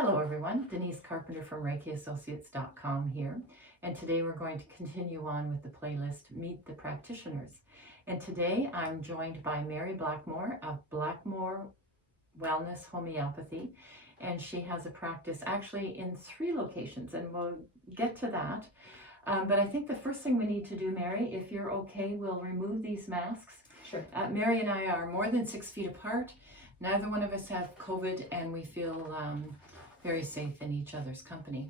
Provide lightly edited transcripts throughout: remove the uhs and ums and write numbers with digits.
Hello everyone, Denise Carpenter from ReikiAssociates.com here, and today we're going to continue on with the playlist Meet the Practitioners. And today I'm joined by Mary Blackmore of Blackmore Wellness Homeopathy, and she has a practice actually in 3 locations, and we'll get to that. But I think the first thing we need to do, Mary, if you're okay, we'll remove these masks. Sure. Mary and I are more than 6 feet apart. Neither one of us have COVID, and we feel very safe in each other's company.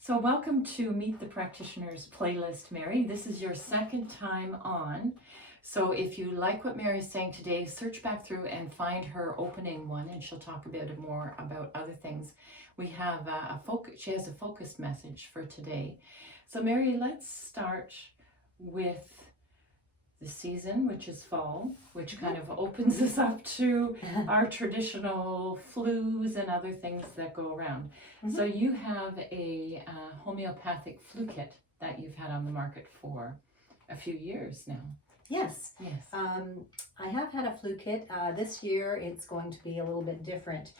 So welcome to Meet the Practitioners playlist, Mary. This is your second time on. So if you like what Mary's saying today, search back through and find her opening one, and she'll talk a bit more about other things. We have she has a focused message for today. So Mary, let's start with the season, which is fall, which kind of opens us up to our traditional flus and other things that go around. So you have a homeopathic flu kit that you've had on the market for a few years now. Yes. Yes. I have had a flu kit. This year it's going to be a little bit different.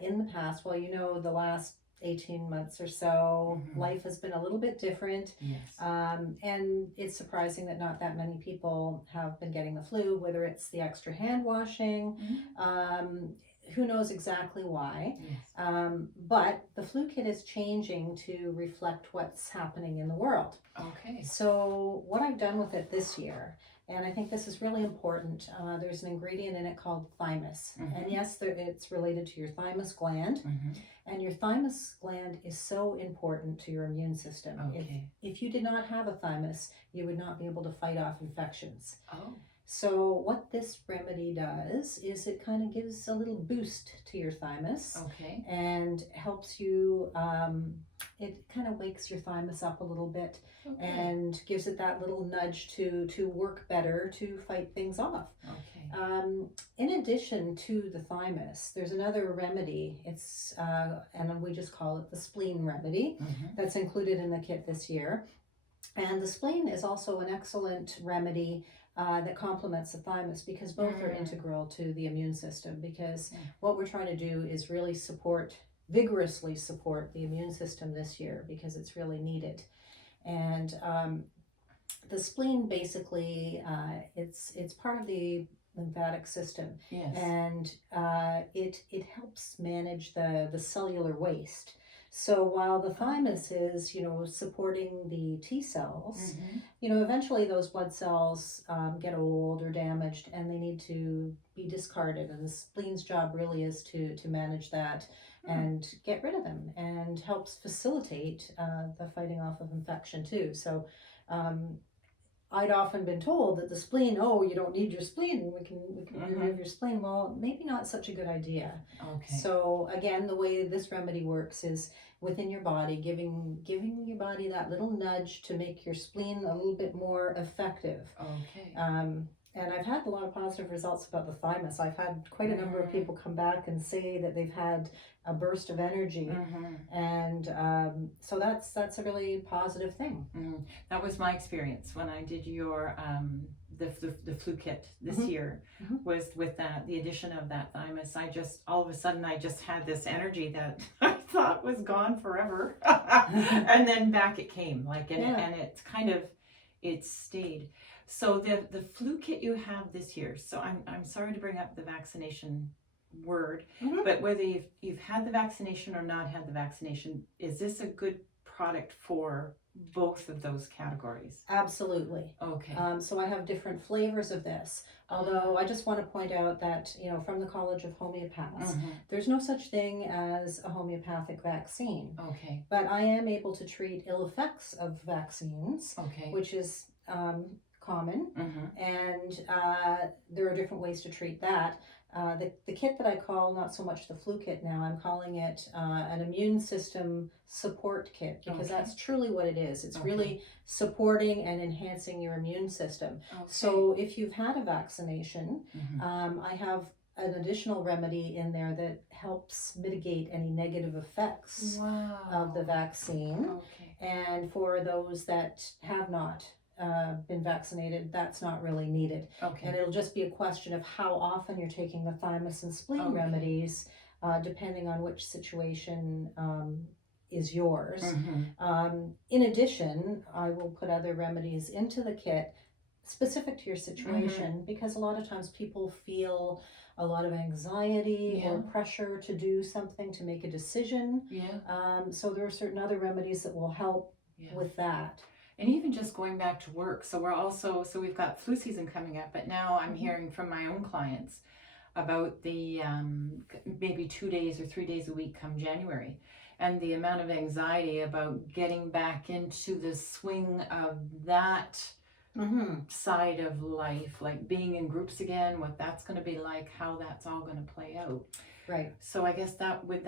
In the past, well, the last 18 months or so, life has been a little bit different. Yes. And it's surprising that not that many people have been getting the flu, whether it's the extra hand washing, who knows exactly why. Yes. But the flu kit is changing to reflect what's happening in the world. Okay. So what I've done with it this year, and I think this is really important, there's an ingredient in it called Thymus. And yes, it's related to your thymus gland. And your thymus gland is so important to your immune system. Okay. If you did not have a thymus, you would not be able to fight off infections. Oh. So what this remedy does is it kind of gives a little boost to your thymus. Okay. And helps you, it kind of wakes your thymus up a little bit. Okay. And gives it that little nudge to work better, to fight things off. Okay. In addition to the thymus, there's another remedy. It's and we just call it the spleen remedy. That's included in the kit this year. And the spleen is also an excellent remedy that complements the thymus, because both are integral to the immune system. Because what we're trying to do is really vigorously support the immune system this year, because it's really needed. And the spleen basically, it's part of the lymphatic system. Yes. And it helps manage the cellular waste. So while the thymus is, supporting the T cells, eventually those blood cells get old or damaged, and they need to be discarded. And the spleen's job really is to manage that and get rid of them, and helps facilitate the fighting off of infection too. So I'd often been told that the spleen, you don't need your spleen, we can remove your spleen. Well, maybe not such a good idea. Okay. So again, the way this remedy works is within your body, giving your body that little nudge to make your spleen a little bit more effective. Okay. And I've had a lot of positive results about the thymus. I've had quite a number of people come back and say that they've had a burst of energy. And so that's a really positive thing. That was my experience when I did your the flu kit this year, was with the addition of that thymus. I just all of a sudden I just had this energy that I thought was gone forever, and then back it came, and it's kind of stayed. So the flu kit you have this year, so I'm sorry to bring up the vaccination word, but whether you've had the vaccination or not had the vaccination, is this a good product for both of those categories? Absolutely. Okay. So I have different flavors of this, although I just want to point out that, from the College of Homeopaths, there's no such thing as a homeopathic vaccine. Okay. But I am able to treat ill effects of vaccines, which is common, and there are different ways to treat that. The kit that I call, not so much the flu kit now, I'm calling it an immune system support kit, because that's truly what it is. It's really supporting and enhancing your immune system. So if you've had a vaccination, I have an additional remedy in there that helps mitigate any negative effects of the vaccine. And for those that have not been vaccinated, that's not really needed. And it'll just be a question of how often you're taking the thymus and spleen remedies depending on which situation is yours. In addition, I will put other remedies into the kit specific to your situation, because a lot of times people feel a lot of anxiety or pressure to do something, to make a decision. So there are certain other remedies that will help with that. And even just going back to work. So we've got flu season coming up, but now I'm hearing from my own clients about the maybe 2 days or 3 days a week come January, and the amount of anxiety about getting back into the swing of that side of life, like being in groups again, what that's going to be like, how that's all going to play out. Right. So I guess that would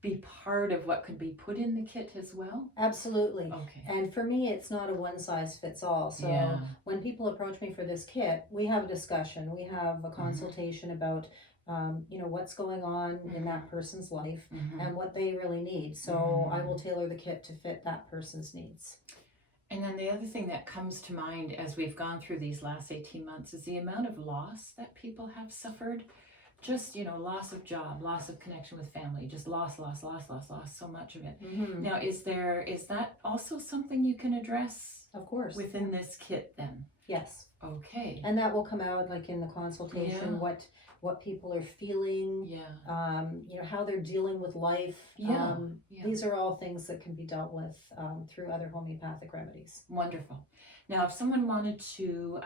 be part of what could be put in the kit as well? Absolutely. Okay. And for me, it's not a one size fits all. So when people approach me for this kit, we have a discussion. We have a consultation about what's going on in that person's life and what they really need. So I will tailor the kit to fit that person's needs. And then the other thing that comes to mind as we've gone through these last 18 months is the amount of loss that people have suffered. Just, loss of job, loss of connection with family, just loss, so much of it. Now, is that also something you can address? Of course. Within this kit then? Yes. Okay. And that will come out like in the consultation, what people are feeling, how they're dealing with life. These are all things that can be dealt with through other homeopathic remedies. Wonderful. Now, if someone wanted to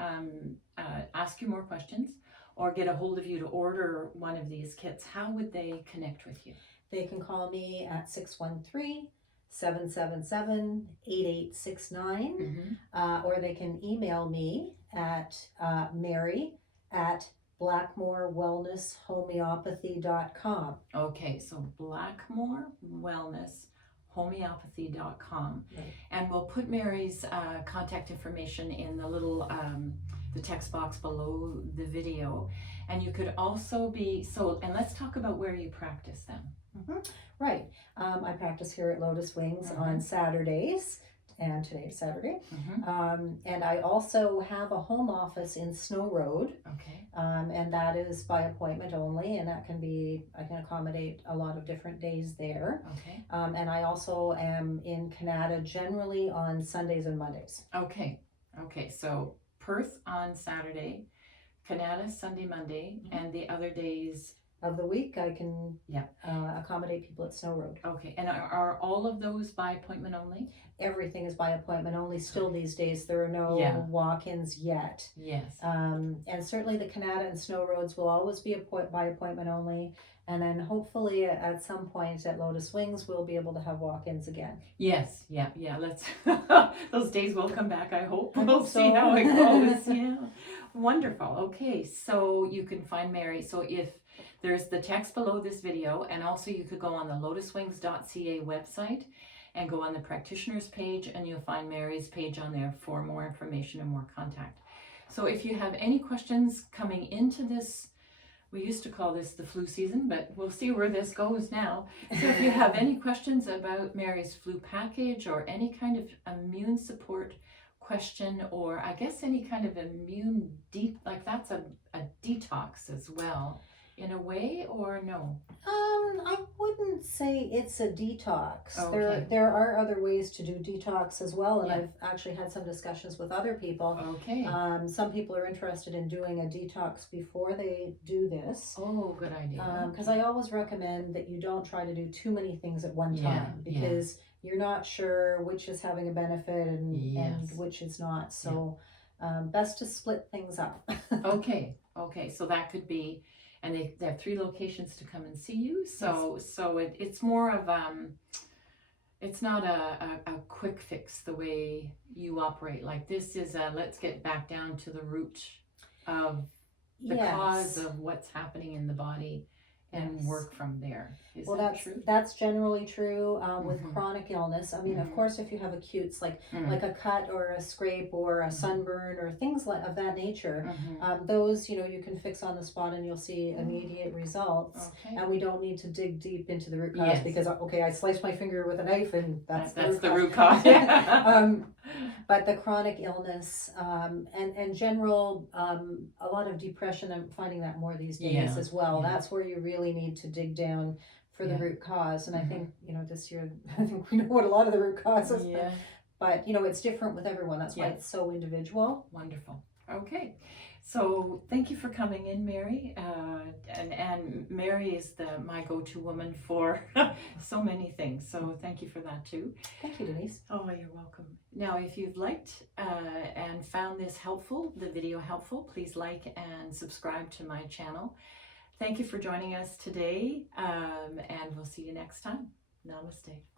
ask you more questions or get a hold of you to order one of these kits, how would they connect with you? They can call me at 613-777-8869, or they can email me at Mary@BlackmoreWellnessHomeopathy.com. Okay, so BlackmoreWellnessHomeopathy.com. Right. And we'll put Mary's contact information in the little the text box below the video. And you could also and let's talk about where you practice then. Right. I practice here at Lotus Wings on Saturdays, and today is Saturday. And I also have a home office in Snow Road. Okay. And that is by appointment only, and I can accommodate a lot of different days there. Okay. And I also am in Canada generally on Sundays and Mondays. Okay. So Perth on Saturday, Canada Sunday, Monday, and the other days of the week I can accommodate people at Snow Road. Okay. And are all of those by appointment only? Everything is by appointment only still these days. There are no walk-ins yet. Yes. And certainly the Canada and Snow Roads will always be by appointment only. And then hopefully at some point at Lotus Wings, we'll be able to have walk-ins again. Yes. Yeah. Let's, those days will come back, I hope. We'll see how it goes. Wonderful. Okay. So you can find Mary. So if there's the text below this video, and also you could go on the lotuswings.ca website and go on the practitioners page, and you'll find Mary's page on there for more information and more contact. So if you have any questions coming into this, we used to call this the flu season, but we'll see where this goes now. So if you have any questions about Mary's flu package or any kind of immune support question, or I guess any kind of immune that's a detox as well, in a way, or no? I wouldn't say it's a detox. Okay. There are other ways to do detox as well, and I've actually had some discussions with other people. Okay. Some people are interested in doing a detox before they do this. Oh, good idea. Because I always recommend that you don't try to do too many things at one time, because you're not sure which is having a benefit and which is not. So best to split things up. Okay. So that could be. And they have 3 locations to come and see you. So it's more of it's not a quick fix the way you operate. Like this is let's get back down to the root of the cause of what's happening in the body and work from there. Is that true? That's generally true with chronic illness. I mean, of course, if you have acutes like a cut or a scrape or a sunburn or things of that nature, those you can fix on the spot and you'll see immediate results. Okay. And we don't need to dig deep into the root cause because I sliced my finger with a knife and that's the root cause. But the chronic illness and general a lot of depression, I'm finding that more these days as well. That's where you really really need to dig down for the Yeah. root cause. And I think, this year, I think we know what a lot of the root causes, Yeah. but it's different with everyone. That's why it's so individual. Wonderful. Okay. So thank you for coming in, Mary. And Mary is my go-to woman for so many things. So thank you for that too. Thank you, Denise. Oh, you're welcome. Now, if you've liked and found this helpful, the video helpful, please like and subscribe to my channel. Thank you for joining us today, and we'll see you next time. Namaste.